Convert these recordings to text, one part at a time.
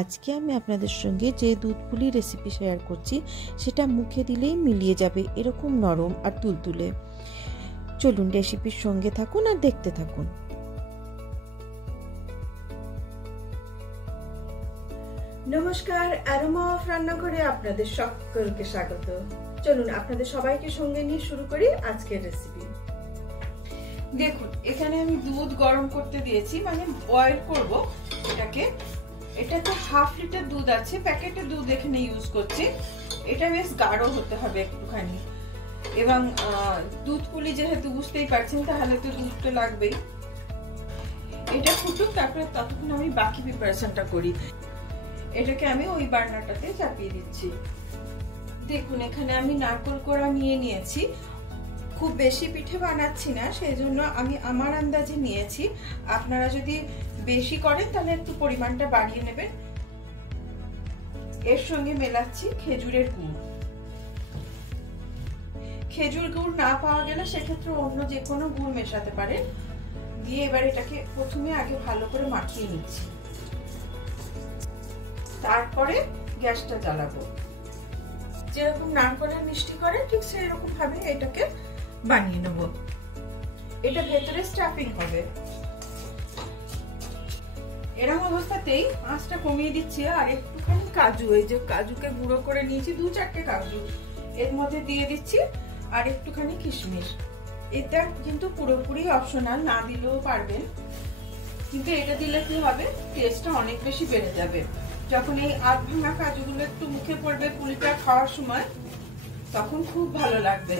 আজকে আমি আপনাদের সঙ্গে যে দুধ পুলি রেসিপি শেয়ার করছি সেটা মুখে দিলেই মিলিয়ে যাবে, এরকম নরম আর তুলতুলে। চলুন রেসিপির সঙ্গে থাকুন আর দেখতে থাকুন। নমস্কার, অ্যারোমা অফ রান্নাঘরে আপনাদের সকলকে স্বাগত। চলুন আপনাদের সবাইকে সঙ্গে নিয়ে শুরু করি আজকের রেসিপি। দেখুন, এখানে আমি দুধ গরম করতে দিয়েছি, মানে বয়েল করব এটাকে। এটাতে 1/2 লিটার দুধ আছে, প্যাকেটের দুধ এখানে ইউজ করছি। এটা বেশ গাঢ় হতে হবে একটুখানি, এবং দুধ পুলি যেহেতু বুঝতেই পারছেন, তাহলে তো দুধটা লাগবেই। এটা ফুটুক, তারপরে ততক্ষণ আমি বাকি প্রিপারেশনটা করি। এটাকে আমি ওই বার্নারটাতে চাপিয়ে দিচ্ছি। দেখুন, এখানে আমি নারকেল কোড়া নিয়ে নিয়েছি। খুব বেশি পিঠে বানাচ্ছি না, সেই জন্য আমি আমার আন্দাজে নিয়েছি। আপনারা যদি বেশি করেন তাহলে একটু পরিমাণটা বাড়িয়ে নেবেন। এর সঙ্গে মেলাচ্ছি খেজুরের গুড়। খেজুর গুড় না পাওয়া গেলে সেক্ষেত্রে অন্য যে কোনো গুড় মেশাতে পারেন। দিয়ে এবার এটাকে প্রথমে আগে ভালো করে মাখিয়ে নিচ্ছি, তারপরে গ্যাসটা জ্বালাবো। যেরকম নারকেলের মিষ্টি করে ঠিক সেই রকম ভাবে এটাকে বানিয়ে নেব। এটা ভেতরে স্টাফিং হবে। এরকম অবস্থাতেই আঁচটা কমিয়ে দিচ্ছি, আর একটুখানি কাজু, এই যে কাজুকে গুঁড়ো করে নিয়েছি, 2-4টে কাজু এর মধ্যে দিয়ে দিচ্ছি, আর একটুখানি কিশমিশ। এটা কিন্তু পুরোপুরি অপশনাল, না দিলেও পারবেন, কিন্তু এটা দিলে কি হবে, টেস্টটা অনেক বেশি বেড়ে যাবে। যখন এই আধ ভাঙা কাজুগুলো একটু মুখে পড়বে পুলিটা খাওয়ার সময়, তখন খুব ভালো লাগবে।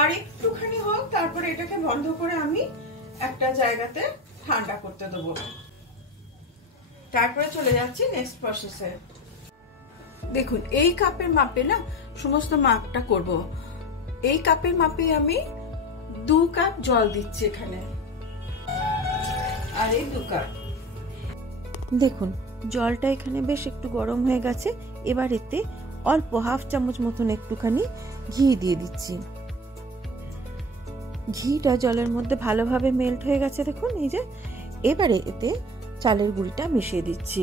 আর একটুখানি হোক, তারপরে এটাকে বন্ধ করে আমি একটা জায়গাতে ঠান্ডা করতে দেবো। তারপরে চলে যাচ্ছি নেক্সট প্রসেসে। দেখুন, এই কাপের মাপে না সমস্ত মাপটা করব। এই কাপের মাপে আমি 2 কাপ জল দিচ্ছি এখানে, আর এই 2 কাপ। দেখুন, জলটা এখানে বেশ একটু গরম হয়ে গেছে। এবার এতে অল্প 1/2 চামচ মতন একটুখানি ঘি দিয়ে দিচ্ছি। ঘিটা জলের মধ্যে ভালোভাবে মেল্ট হয়ে গেছে, দেখুন এই যে। এবারে এতে চালের গুঁড়িটা মিশিয়ে দিচ্ছি।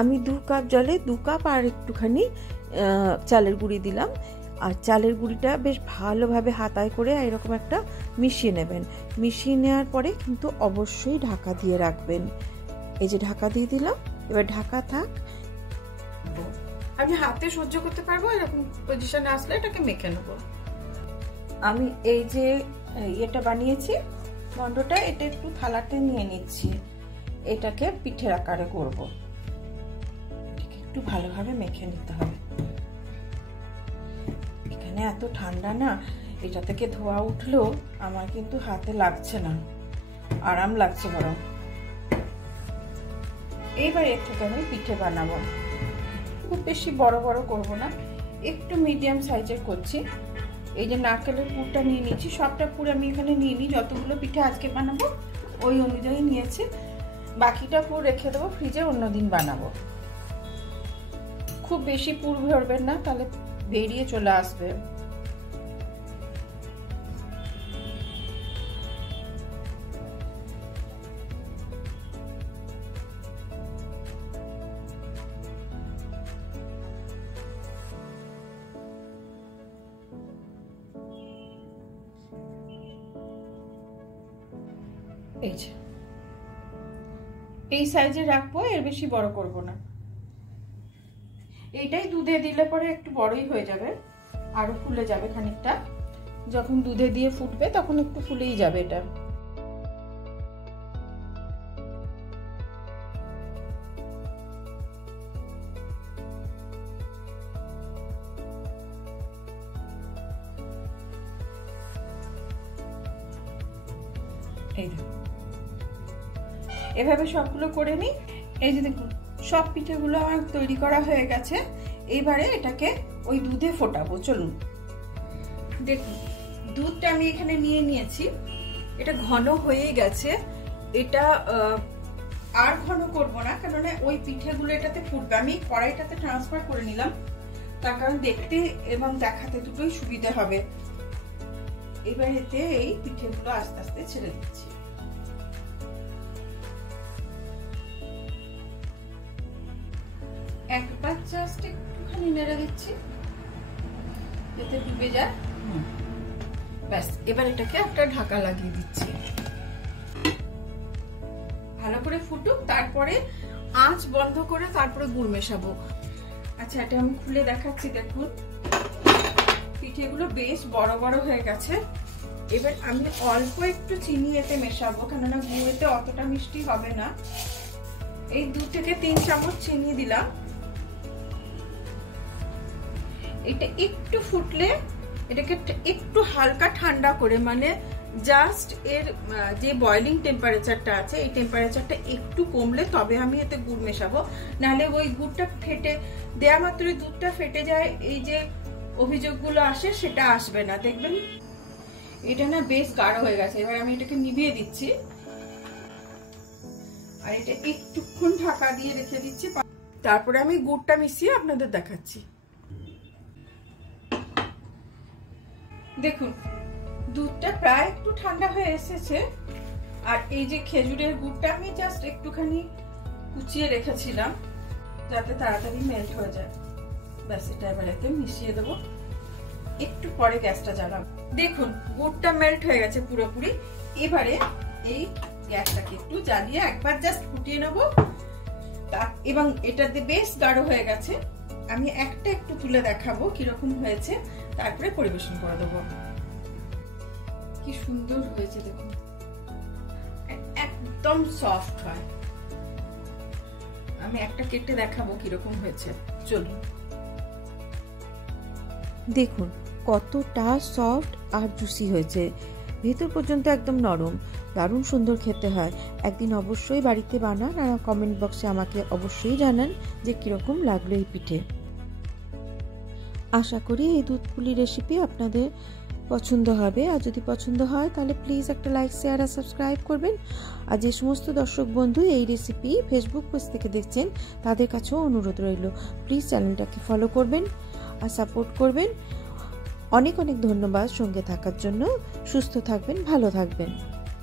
আমি 2 কাপ জলে 2 কাপ আর একটুখানি চালের গুঁড়ি দিলাম। আর চালের গুঁড়িটা বেশ ভালোভাবে হাতায় করে এরকম একটা মিশিয়ে নেবেন। মিশিয়ে নেওয়ার পরে কিন্তু অবশ্যই ঢাকা দিয়ে রাখবেন। এই যে ঢাকা দিয়ে দিলাম, এবার ঢাকা থাক। আমি হাতে সহ্য করতে পারবো, এরকম পজিশনে আসলে এটাকে মেখে নেব। আমি এই যে এটা বানিয়েছি মন্ডটা, এটা একটু থালাতে নিয়ে নিচ্ছি। এটাকে পিঠের আকারে করব। একটু ভালোভাবে মেখে নিতে হবে। এখানে এত ঠান্ডা না, এটা থেকে ধোয়া উঠলেও আমার কিন্তু হাতে লাগছে না, আরাম লাগছে বরং। এইবার এর থেকে আমি পিঠে বানাবো। খুব বেশি বড় বড় করব না, একটু মিডিয়াম সাইজের করছি। এই যে নারকেলের পুরটা নিয়ে নিয়েছি, সবটা পুর আমি এখানে নিয়ে নিই। যতগুলো পিঠে আজকে বানাবো ওই অনুযায়ী নিয়েছি। বাকিটা পুর রেখে দেবো ফ্রিজে, অন্যদিন বানাবো। খুব বেশি পুর ভরবেন না, তাহলে বেরিয়ে চলে আসবে। এই সাইজে রাখবো, এর বেশি বড় করব না। এইটাই দুধে দিলে পরে একটু বড়ই হয়ে যাবে, আরো ফুলে যাবে খানিকটা। যখন দুধে দিয়ে ফুটবে তখন একটু ফুলেই যাবে এটা। এই দেখুন, এভাবে সবগুলো করে নিই। এই যে দেখুন, সব পিঠেগুলো আমার তৈরি করা হয়ে গেছে। এইবারে এটাকে ওই দুধে ফোটাবো। চলুন। দেখুন, দুধটা আমি এখানে নিয়ে নিয়েছি। এটা ঘন হয়ে গেছে। এটা আর ঘন করব না, কারণ ওই পিঠেগুলো এটাতে ফুটবে। আমি কড়াইটাতে ট্রান্সফার করে নিলাম, তার কারণ দেখতে এবং দেখাতে দুটোই সুবিধা হবে। এবার এতে এই পিঠেগুলো আস্তে আস্তে ছেড়ে দিচ্ছি। একবার জাস্ট একটুখানি নেড়ে দিচ্ছি যাতে ডুবে যায়। ব্যাস, এবার এটাকে একটা ঢাকা লাগিয়ে দিচ্ছি, ভালো করে ফুটুক, তারপরে আঁচ বন্ধ করে তারপরে গুড় মেশাবো। আচ্ছা, এটা আমি খুলে দেখাচ্ছি। দেখুন পিঠেগুলো বেশ বড় বড় হয়ে গেছে। এবার আমি অল্প একটু চিনি এতে মেশাবো, কেননা গুড়েতে অতটা মিষ্টি হবে না। এই 2 থেকে 3 চামচ চিনি দিলাম। এটা একটু ফুটলে এটাকে একটু হালকা ঠান্ডা করে, মানে জাস্ট এর যে বয়লিং টেম্পারেচারটা আছে এই টেম্পারেচারটা একটু কমলে তবে আমি এতে গুড় মেশাবো। নাহলে ওই গুড়টা ফেটে দেয়া মাত্রই দুধটা ফেটে যায়, এই যে অভিযোগগুলো আসে সেটা আসবে না। দেখবেন এটা না বেশ গাঢ় হয়ে গেছে। এবার আমি এটাকে নিভিয়ে দিচ্ছি আর এটা একটুক্ষণ ঢাকা দিয়ে রেখে দিচ্ছি, তারপরে আমি গুড়টা মিশিয়ে আপনাদের দেখাচ্ছি। দেখুন দুধটা প্রায় একটু ঠান্ডা হয়ে এসেছে, আর এই যে খেজুরের গুড়টা আমি জাস্ট একটুখানি কুচিয়ে রেখেছিলাম যাতে তাড়াতাড়ি মেল্ট হয়ে যায়। ব্যাস, এটা এবার এতে মিশিয়ে দেবো, একটু পরে গ্যাসটা জ্বালাবো। দেখুন গুড়টা মেল্ট হয়ে গেছে পুরোপুরি। এবারে এই গ্যাসটাকে একটু জ্বালিয়ে একবার জাস্ট ফুটিয়ে নেবো, এবং এটাতে বেশ গাঢ় হয়ে গেছে। আমি একটা একটু তুলে দেখাবো কিরকম হয়েছে, তারপরে পরিবেশন করে দেবো। কি সুন্দর হয়েছে দেখুন, একদম সফট হয়। আমি একটা কেটে দেখাবো কিরকম হয়েছে, চলুন। দেখুন কতটা সফট আর জুসি হয়েছে, ভেতর পর্যন্ত একদম নরম, দারুণ সুন্দর খেতে হয়। একদিন অবশ্যই বাড়িতে বানান আর কমেন্ট বক্সে আমাকে অবশ্যই জানান যে কিরকম লাগলো এই পিঠে। আশা করি এই দুধ পুলি রেসিপি আপনাদের পছন্দ হবে, আর যদি পছন্দ হয় তাহলে প্লিজ একটা লাইক, শেয়ার আর সাবস্ক্রাইব করবেন। আর যে সমস্ত দর্শক বন্ধু এই রেসিপি ফেসবুক পেজ থেকে দেখছেন তাদের কাছেও অনুরোধ রইল, প্লিজ চ্যানেলটাকে ফলো করবেন আর সাপোর্ট করবেন। অনেক অনেক ধন্যবাদ সঙ্গে থাকার জন্য। সুস্থ থাকবেন, ভালো থাকবেন।